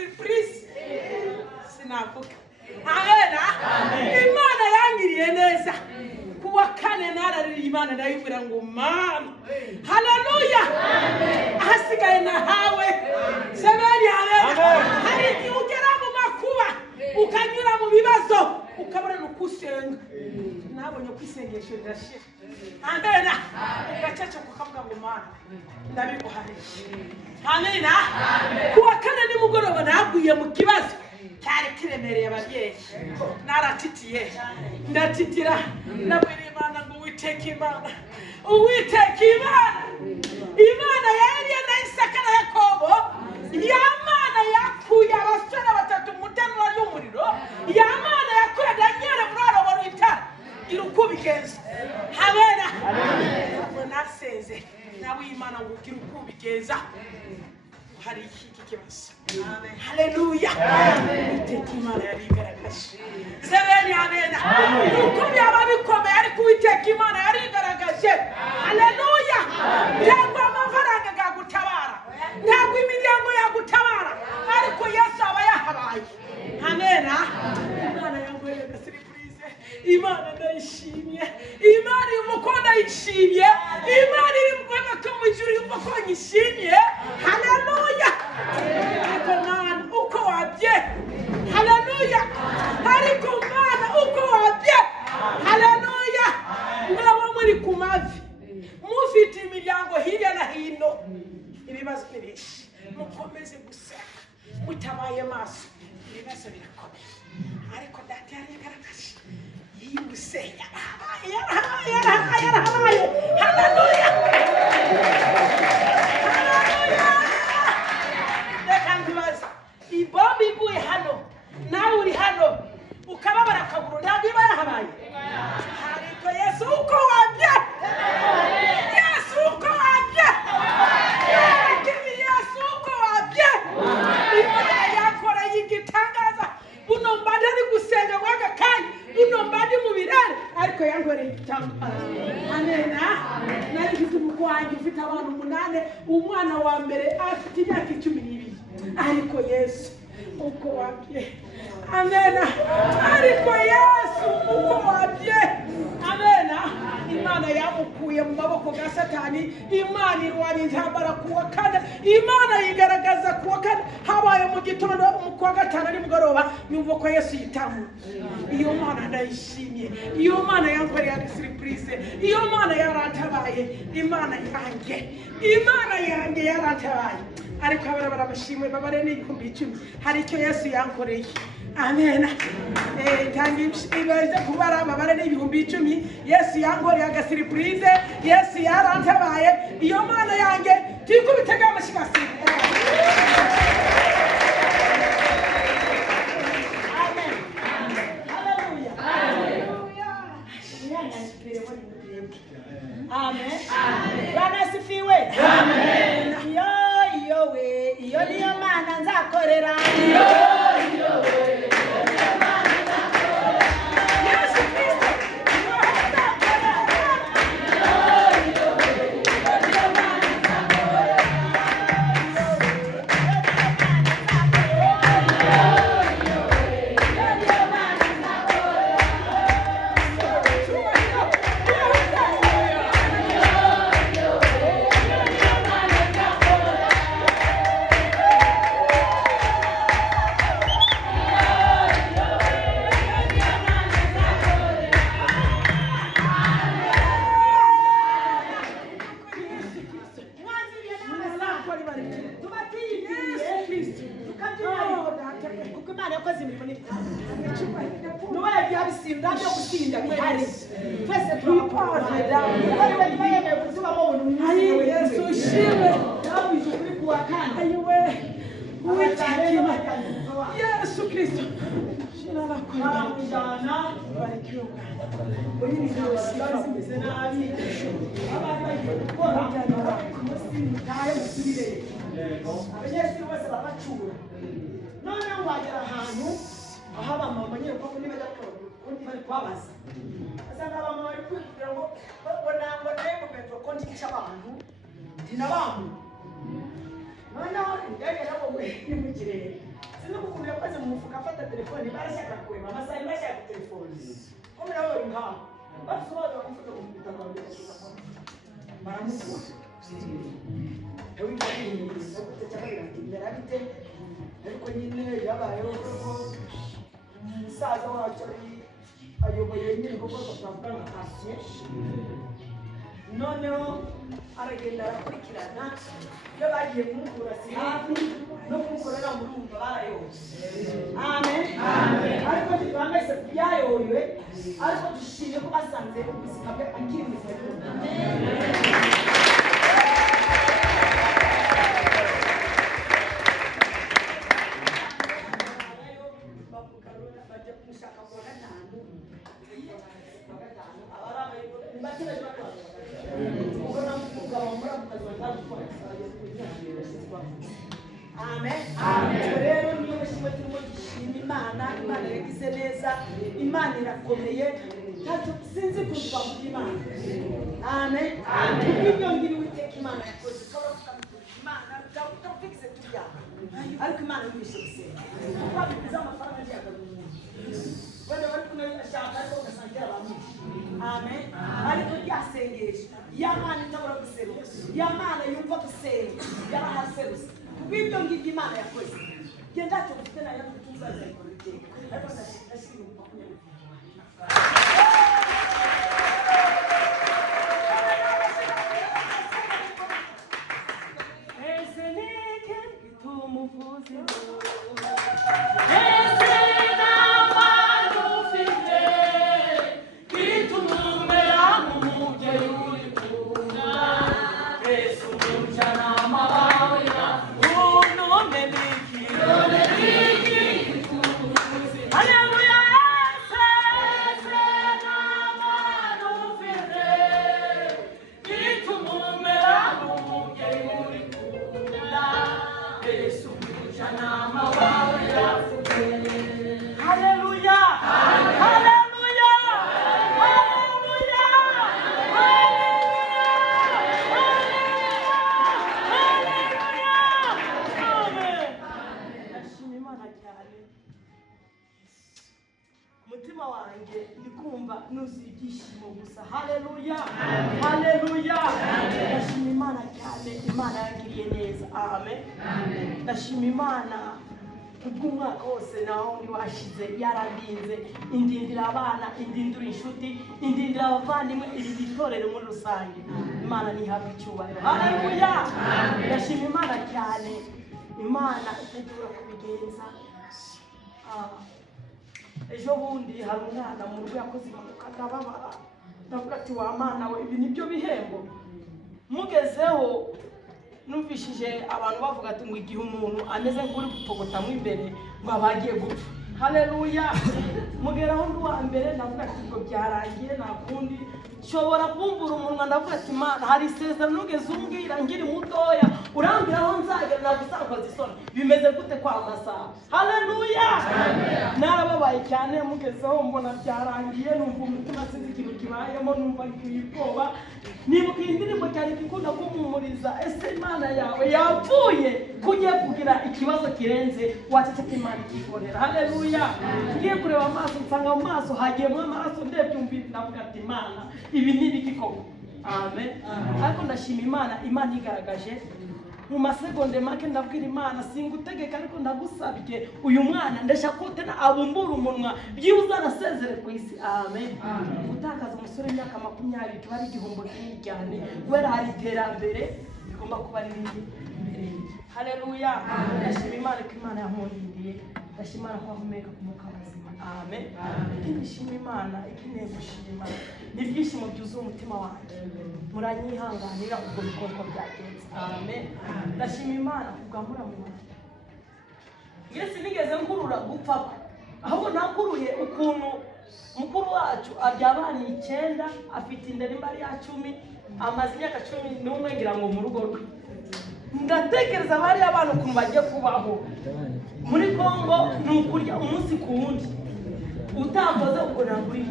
surprise sinavuga amena Imana yangiriye neza kuwa kane nararira Imana ndayibwira ngo mama haleluya ahasigaye nahawe sebeni amena hari igihe ugera mu makuba ukanyura mu bibazo ukabona nukusenga nabonye kwisengesho rirashira amena ugacaca kukavuga ngo mama ndabiguhaye amena kuwa kane nimugoroba naguye mu kibazo cyari kiremereye ababyeyi naratitiye ndatitira nabwira Imana ngo Uwiteka Imana Imana yari na Isaka na Yakobo ya Mana yakuye abasore batatu mutanura y'umuriro ya Mana yakuye Daniel muraro w'itara irukubigenza habera naseze nawe Imana ngo irukubigenza hari iki kibazo amen haleluya Uwiteka Imana yari igaragaje sebeni amena nuko byaba bikomeye ariko Uwiteka Imana yari igaragaje haleluya ntabwo amafaranga gagutabara ntabwo imiryango yagutabara ariko Yesu aba yahabaye amena Imana yangoye surprise Imana ndayishimye Imana y'umukondo yishimye Imana iri mu kwanga kumujuri y'umuko yishimye haleluya ariko Mana uko wabye haleluya ariko Mana uko wabye haleluya mwaba muri kumavi mufite imiryango hirya na hino ibibazo nibishi mukomeze guseka mutabaye maso ibibazo birakomeye ariko data yari yagaragaje yibusenya haleluya ibombi iguye hano nawe uri hano ukababara akaguru ntabwo iba yarahabaye ariko Yesu uko wabye Yesu uko wabye Yesu uko wabye Imana yakoreye igitangaza buno mbade ari gusenga mwaga kandi buno mbade mu birere ariko yankoreye igitangaza amena nari gifite umukwanyi ufite abantu 8 umwana wa mbere afite imyaka 12 ariko Yesu uko wabye amena ariko Yesu uko wabye amena Imana yamukuye mu maboko ga Satani Imana irwanya intambara kuwa kane Imana yigaragaza kuwa kane habaye mu gitondo mu kwa gatanu ari mugoroba nyumva ko Yesu yitamu iyo Mana ndayishimye iyo Mana yankoreye surprise iyo Mana yarantabaye Imana yanjye yarantabaye ariko abarabara bashimwe babare n'ibihumbi 10 hari icyo Yesu yankoreye amena kandi ibaze kubara babare n'ibihumbi 10 Yesu yankoreye agasiripurize Yesu yarantabaye iyo Mana yanjye tikubitega amashikasi amen haleluya amen Bwana sifiwe amen iyo niyo Mana nzakorera Yesu Kristo jina lako jana barikiwe wewe ni usibazi nabi abanyesi bose babacura none wagera ahantu aho abamama nyine ko niba kundi bari kwabaza asanga abamama bari kugira ngo bonango nembo petro kondi cy'abantu dinabantu none ndege nabo we ni mu kirere sinzi ukuntu yakoze mu mufuka afata telefone barashaka kureba amasaha bashaka telefone ko murabona ngaho basobanura kuvuga mu bitabo byose baramukura ewe kandi cyabira bite ariko nyine yabayeho ko umusaza wacu ayoboye nyine kuko twavuga nka asiye noneho aragenda arakurikirana iyo bagiye kumukura si hafi no kumukorera mu rumva barayose amen ariko ntibangayise byayobewe ariko dushimye ko basanze ubuzima bwe akiri muzima rero niyo bashimwe turimo dushima imana yagize neza imana irakomeye ntacyo sinzi kuva mu imana amen ibyo ngiri witeka imana yakoze turavuga imana tutafikise tujya ariko imana yumvise gusenga twabigize amafaranga y'agarumuntu wenda bari kunashaka ariko ugasangira abantu amen ariko ryasengesha yamana itabura gusenga yamana yumva gusenga yarahaseruse kubw'ibyo ngibyo imana yakoze genda cyo ufite nayo tuzaza ikora iteka ariko ndashimira makumyabiri umutima wanjye ndikumva nuzuye ibyishimo gusa haleluya haleluya ndashima imana cyane imana yagiriye neza amen ndashima imana ubw'umwaka wose naho ndi washize yarandinze indindira abana indindira inshuti indindira abavandimwe iri bitorere muri rusange imana nihabwa icyubahiro haleluya ndashima imana cyane imana itegura kubigenza ejo bundi hari umwana mu rugo yakoze impanuka ndababara ndavuga ati wa mana we ibi nibyo bihembo mugezeho numvishije abantu bavuga ati ngo igihe umuntu ameze nk'uri gutogota mu imbere ngo abagiye gupfa haleluya mugeraho ndi wa mbere ndavuga ati ngo byarangiye nta kundi nshobora kumbura umunwa ndavuga ati mana hari isezerano ugeze umbwira ngiri mutoya urambwira aho nzagera nagusankoza isoni bimeze gute kwa masaha haleluya narababaye cyane mugezeho mbona byarangiye numva umutima sinzi ikintu kibayemo numva ngiye ubwoba nibuka indirimbo cyane ikunda kumpumuriza ese imana yawe yapfuye kugiye kugira ikibazo kirenze waceceka imana ikikorera haleluya ngiye kureba amaso nsanga mu maso hagiyemo amaraso ndebye umvira ndavuga ati imana ibi ni ibiki koko amen ariko ndashima imana igaragaje mu masegonde make ndabwira imana singutegeka ariko ndagusabye uyu mwana ndashaka ko tena abumbura umunwa byibuze anasezere ku isi amen gutakaza umusore w'imyaka 20 kiba ari igihombo kinini cyane kubera hari iterambere bigomba kuba riri imbere haleluya ndashima imana ko imana yamurindiye ndashima imana ko ahumeka ku mwuka w'ubuzima amen ndishima imana ikeneye gushima n'ibyishimo byuzuye umutima wanjye muranyihanganira ubwo bikorwa byagenze amen ndashima imana kubwamura mu wanjye Yesu nigeze nkurura gupfa ahubwo nakuruye ukuntu mukuru wacu abyabana 9 afite indera imbari ya 10 amaze imyaka 11 ngira ngo mu rugo rwe ndatekereza bari abantu ukuntu bagiye kubaho muri Kongo nukurya umunsi ku wundi utakoze ubwo naguri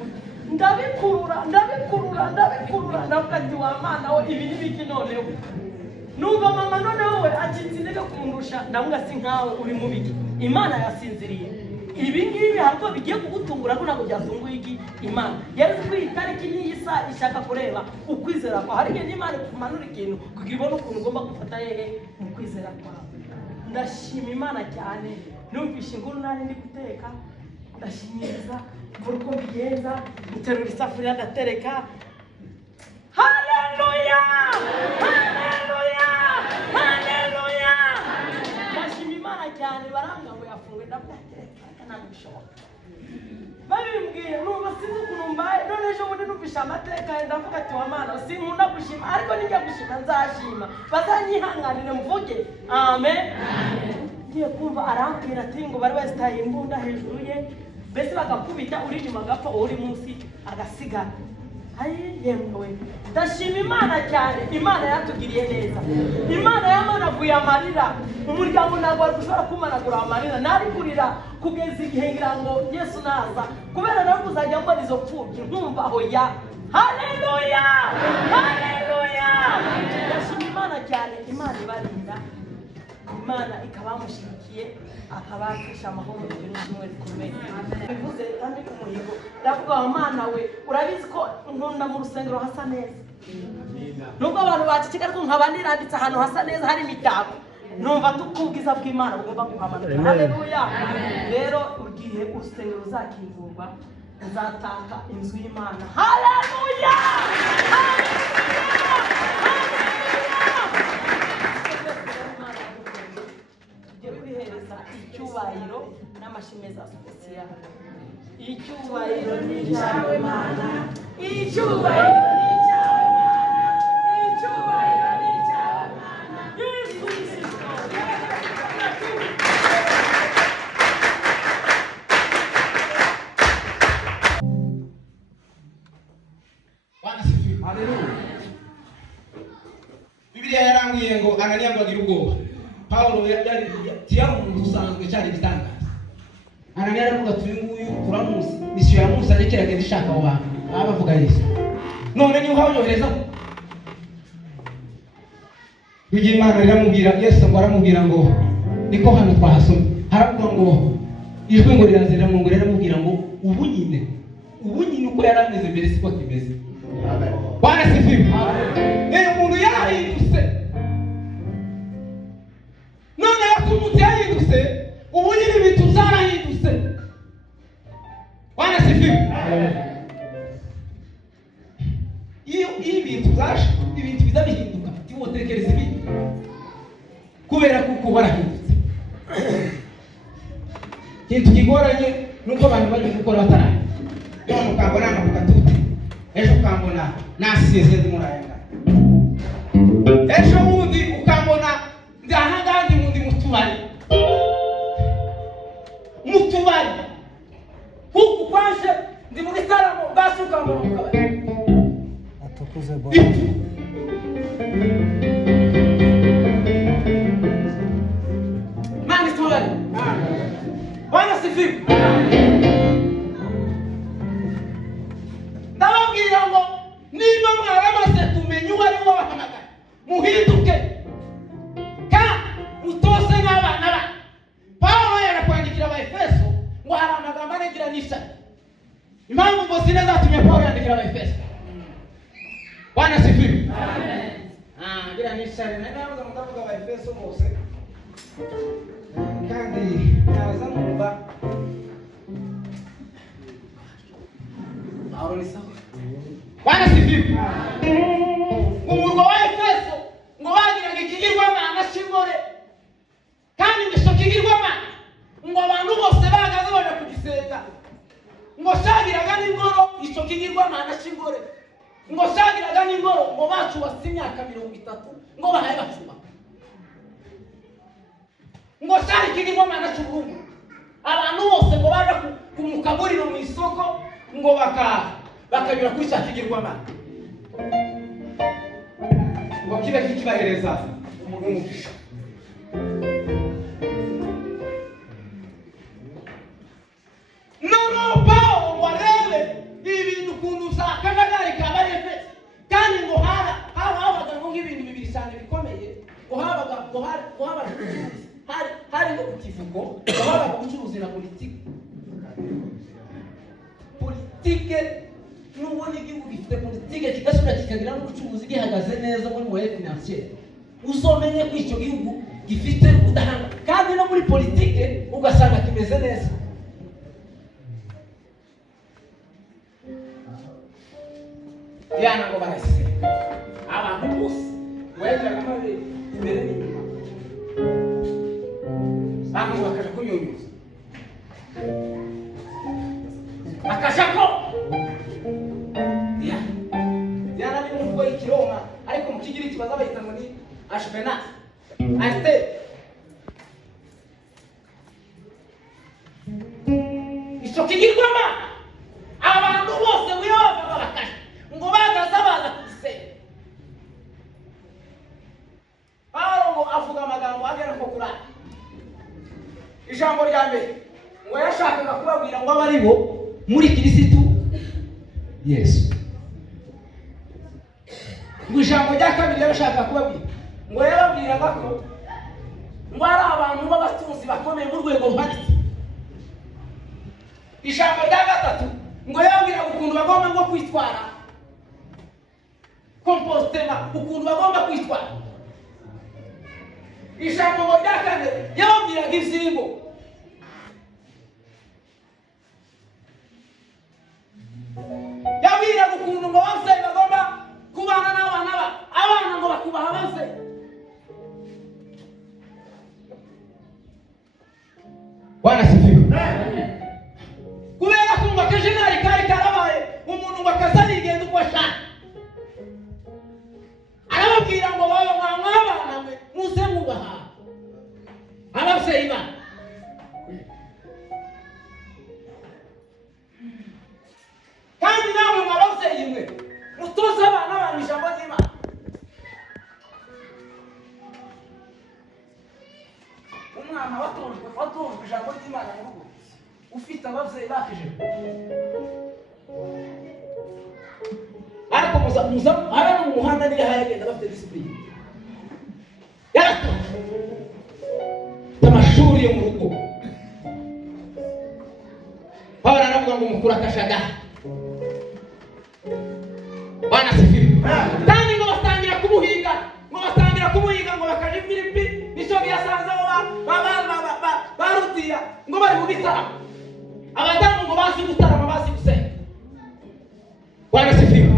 ndabikurura ndavuga ati wa mana we ibi nibiki noneho numva mama none wowe akinzinega kumurusha ndavuga si nkawe uri mu biki Imana yasinziriye ibi ngibi hariko bigiye kugutungura ko nako byatunguye iki Imana yari kwitariki n'iyisa ishaka kureba ukwizera kwa hari igihe Imana kumanura ikintu kugira ibone ukuntu ugomba gufata hehe mu kwizera kwawe. Ndashima Imana cyane numvishe inkuru nari ndi guteka ndashimiriza uko bigenza muterura isafuriya ndatereka. Haleluya haleluya haleluya ndashima Imana cyane baranga ngo yafungue ndabyakeka nabishoboka babimbwiye numva sinzi ukuntu mbaye none ejo bundi numvisha amateka ndavuga ati wa Mana sinkunda gushima ariko nijya gushima nzashima bazanyihanganire mvuge amen. Ngiye kumva arambwira ati ngo bari basitaye imbunda hejuru ye mbese bagakubita uri inyuma agapfa uri munsi agasigara. Yemwe ndashima Imana cyane. Imana yatugiriye neza. Imana yamanaguye amarira umuryango ntabwo wari gushobora kumanagura amarira nari kurira kugeza igihe ngira ngo Yesu naza kubera nari kuzajya mbona izo pfubyi nkumva aho ya haleluya haleluya. Ndashima Imana cyane. Imana ibarinda Imana ikabamushigikiye akabakisha amahoro mu bintu kimwe bikomeye. Bivuze kandi umuhigo ndavuga wa Mana we urabizi ko nkunda mu rusengero hasa neza nubwo abantu bacicika ariko nkaba niranditse ahantu hasa neza hari imitako numva tukubwiza bw'Imana bugomba kuhamanura. Haleluya. Rero ugiye urusengero ruzakingurwa uzataka inzu y'Imana. Haleluya icyubahiro n'amashimeza asosiya. Icyubahiro ni icyawe Mana, icyubahiro ni icyawe Mana, icyubahiro ni icyawe Mana. Yesu Kristo Bwana sifiwe. Haleluya. Biblia yarangiye ngo Anania ngo agira ubwoba. Paulo tiyamu usanzwe cyari gitangaza. Anania aravuga ati uyu nguyu turamuzi misiyo ya Musa arekeragenda ishaka abo bantu abavuga Yesu none niho hayohereza bigira Imana iramubwira Yesu ngo aramubwira ngo niko hano twahasoma haravuga ngo ijwi ngo rirazira ngo riramubwira ngo ubu nyine uko yarameze mbere siko kimeze. Bwana sifiwe. Umuntu yarahindutse none yakumutse yahindutse ubu nyine ibintu zarahindutse. Bwana sifiwe. Iyo ibintu zaje ibintu biza bihinduka tiwotekereza ibindi kubera kuko barahindutse. Ikintu kigoranye nuko abantu bari gukora bataraye none ukabona amavuga tuti ejo ukambona nasize ndi murayanga ejo bundi ukambona ndi ahangandi mundi mutubari huku kwaje ndi muri taramo basi ukambona mukabari atukuze Bwana. Mani tubari Bwana sifiwe. Ndababwira ngo niba mwaramaze kumenya uwo ari wo bahamagara muhinduke kandi mutose n'abana ba Paulo yarakwandikira Abaefeso ngo hari amagambo anegira n'ishyaka. Impamvu ngo zine zatumye Paulo yandikira Abaefeso. Bwana sifiwe. Amen. Ngira n'ishyaka nagavuga mukavuga Abaefeso bose kandi naza numva Paulo ni sawa. Bwana sifiwe. Umurwa wa Efeso ngo bagiraga ikigirwamana cy'ingore kandi ngisho kigirwamana ngo abantu bose bahagaze baje kugiseta ngo shagiraga n'ingoro icyo kigirwamana cy'ingore ngo shagiraga n'ingoro ngo bacubatse imyaka 30 ngo bahaye bacuba ngo shari kigirwamana cy'uburungu abantu bose ngo baje kumukaburiro mu isoko ngo bakanyura kuri cya kigirwamana ngo kibe kibahereza umugisha. Nono Paulo warebe ibintu kuntu zakagari kabarebe kandi ngo habaga ngo ibintu bibiri cyane bikomeye hari no ku kivugo wabaga ubucuruzi na politiki. Politiki n'ubona igihugu gifite politiki kigasubira kikagira n'ubucuruzi gihagaze neza muri moyen financier, uzomenye ko icyo gihugu gifite ubudahanga, kandi no muri politiki ugasanga kimeze neza. Yana ngo barase abantu bose wajyaga mabe imbere n'inyuma, bamwe bakaja kunyunyuza akashako yana ni umugore w'ikironka, ariko mu kigiri kibaza bayita ngo ni ashpenaz arte. Ico kigirwama abantu bose wiyoba bakasha ngo bagaza baza kugisenya. Pawulo ngo avuga amagambo agera ko kurara. Ijambo rya mbere ngo yashakaga kubabwira ngo abari bo muri Kristo Yesu. Ngo ijambo rya kabiri yashakaga kubabwira ngo yababwiraga ko ngo ari abantu b'abatunzi bakomeye mu rwego ruhanitse. Ijambo rya gatatu ngo yababwira ukuntu bagomba ngo kwitwara, comportement, ukuntu bagomba kwitwara. Ijambo rya kane yababwiraga ivyingo, yabwiraga ukuntu ngo abavyeyi bagomba kubana n'abana babo, abana ngo bakubaha abavyeyi. Bwana sifiwe. Kubera ko ngo akajenari kari karabaye umuntu ngo akazana igenda uko ashaka, arababwira ngo baba mwabana mwe muze mubaha abavyeyi banyu. Kandi nawe mwabavyeyi mwe mutoze abana banyu ijambo ry'Imana. Umwana watojwe ijambo ry'Imana mu rugo ufite abavyeyi bakije, ariko muza hano mu muhanda niyo hayagenda bafite discipline yarato amashuri yo mu rugo. Pawulo aravuga ngo mukura akashaga. Bwana sifiwe. Kandi ngo batangira kumuhiga ngo bakaje Filipi, nico byasanze barutiya ngo bari mu bitaramo. Abadamu ngo bazi gutarama, bazi gusenga. Bwana sifiwe.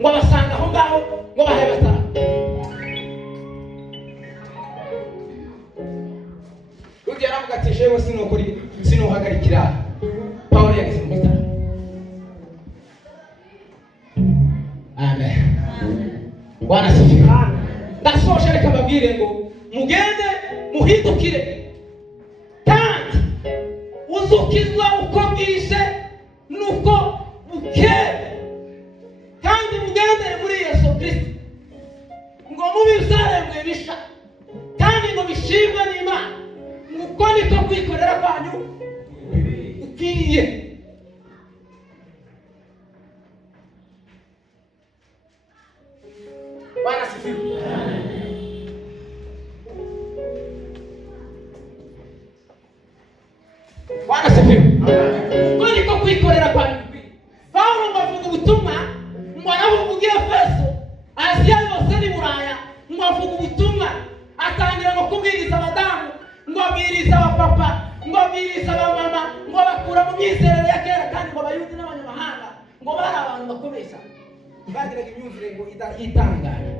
Ngo basanga aho ngaho ngo bahe batarama. Rugi aravuga ati jewe sinohagarikira Pawulo yageze mu bitaramo. Amen. Bwana sifiwe. Ndasoje reka babwire ngo mugende muhindukire kandi uzukizwa uko bwije nuko bukeye, kandi mugendere muri Yesu Kristo ngo mubibyaremwe bisha kandi ngo bishimwe n'Imana. Uko niko kwikorera kwanyu ukwiriye. Bwana sifiwe. Bwana sifiwe. Uko niko kwikorera kwanyu ukwiriye. Pawulo ngo avuga ubutumwa ngo aravuga Efeso, Aziya yose ni Buraya, ngo avuga ubutumwa atangira ngo kubwiriza abadamu, ngo abwiriza abapapa, ngo abwiriza abamama, ngo bakura mu myizerere ya kera, kandi ngo abayuda n'abanyamahanga ngo bari abantu bakomeye cyane, bagiraga imyumvire ngo itangaje.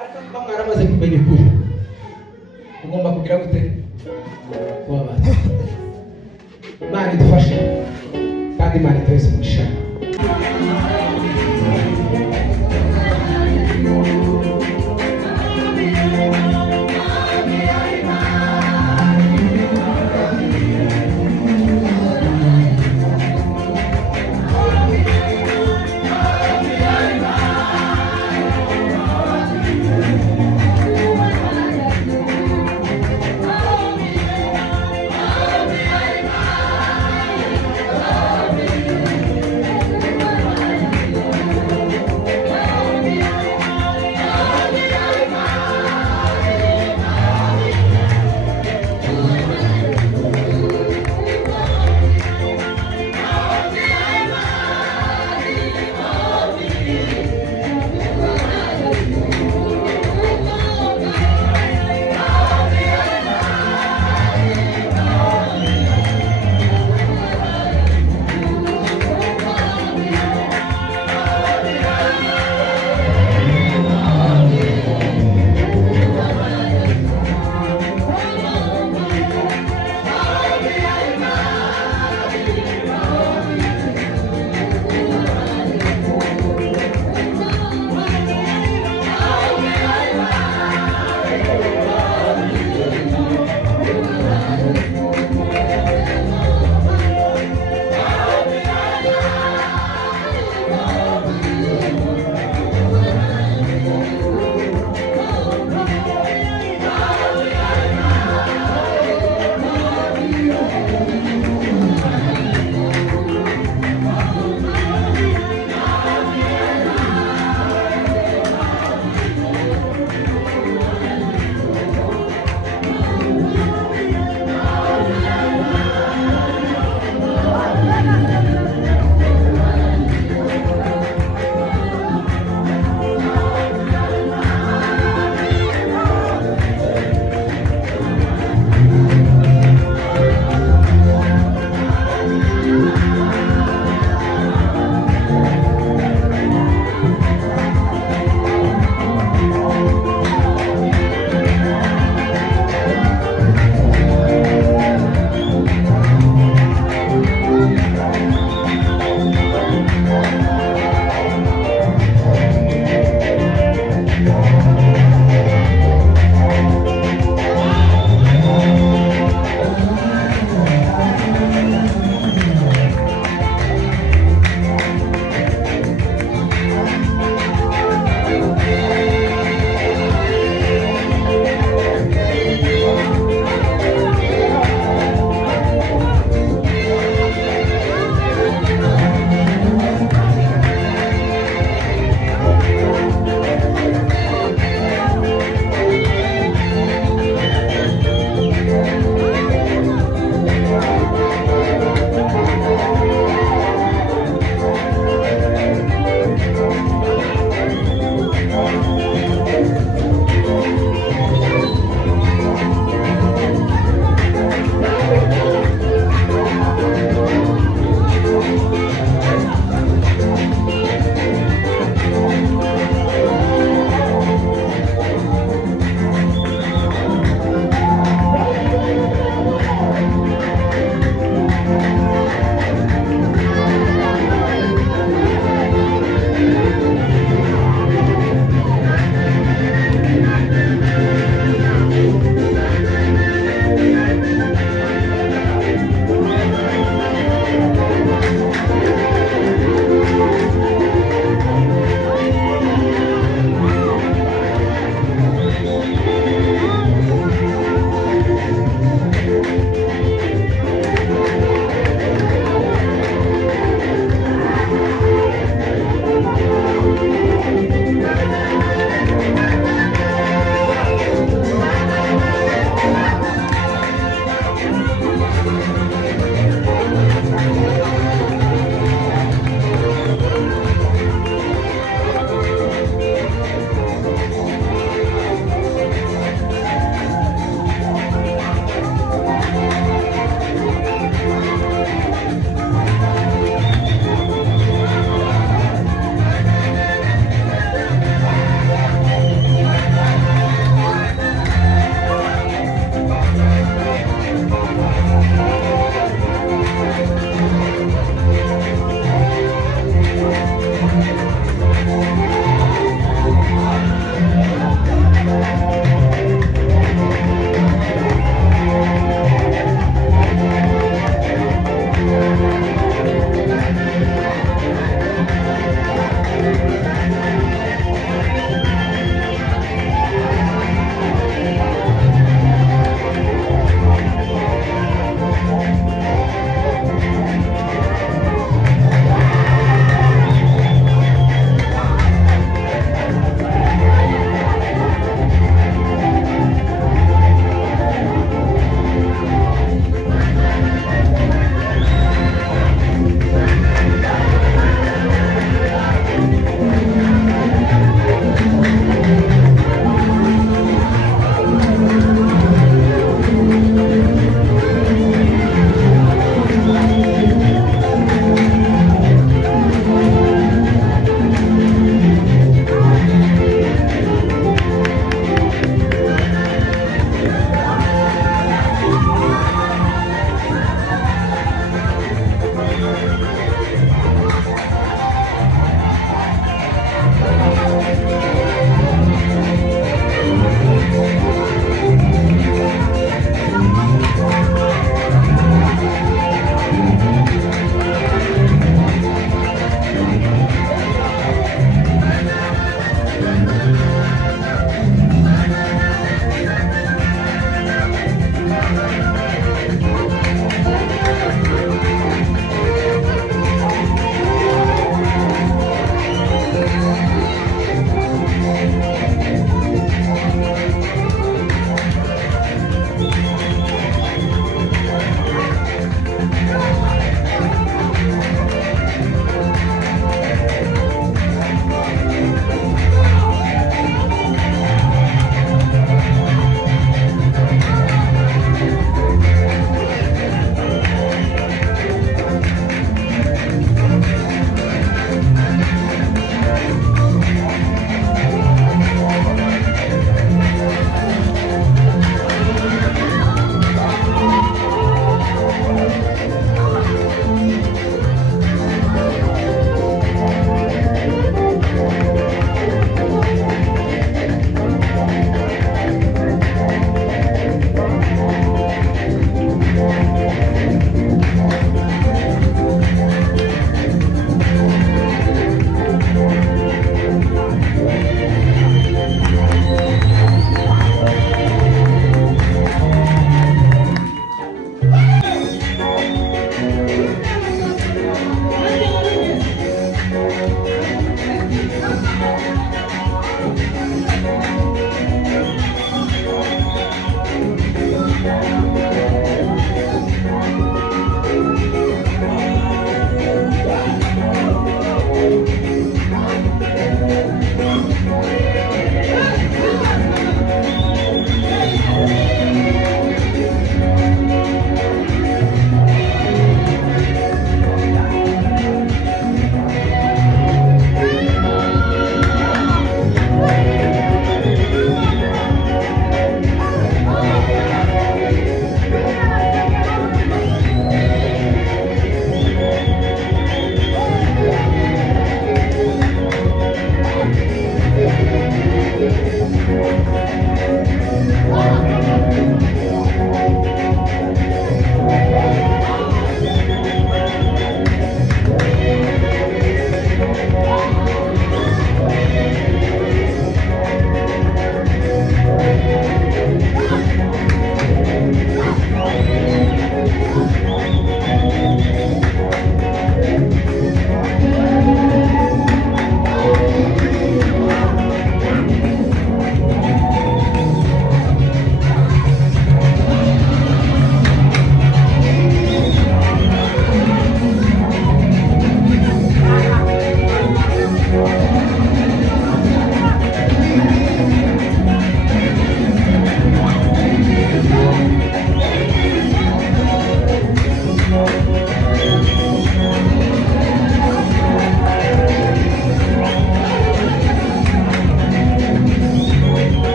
Ariko niba mwaramaze kumenya ukuri, ugomba kugira gute? Kuba bati Imana idufashe kandi Imana itwese umugisha.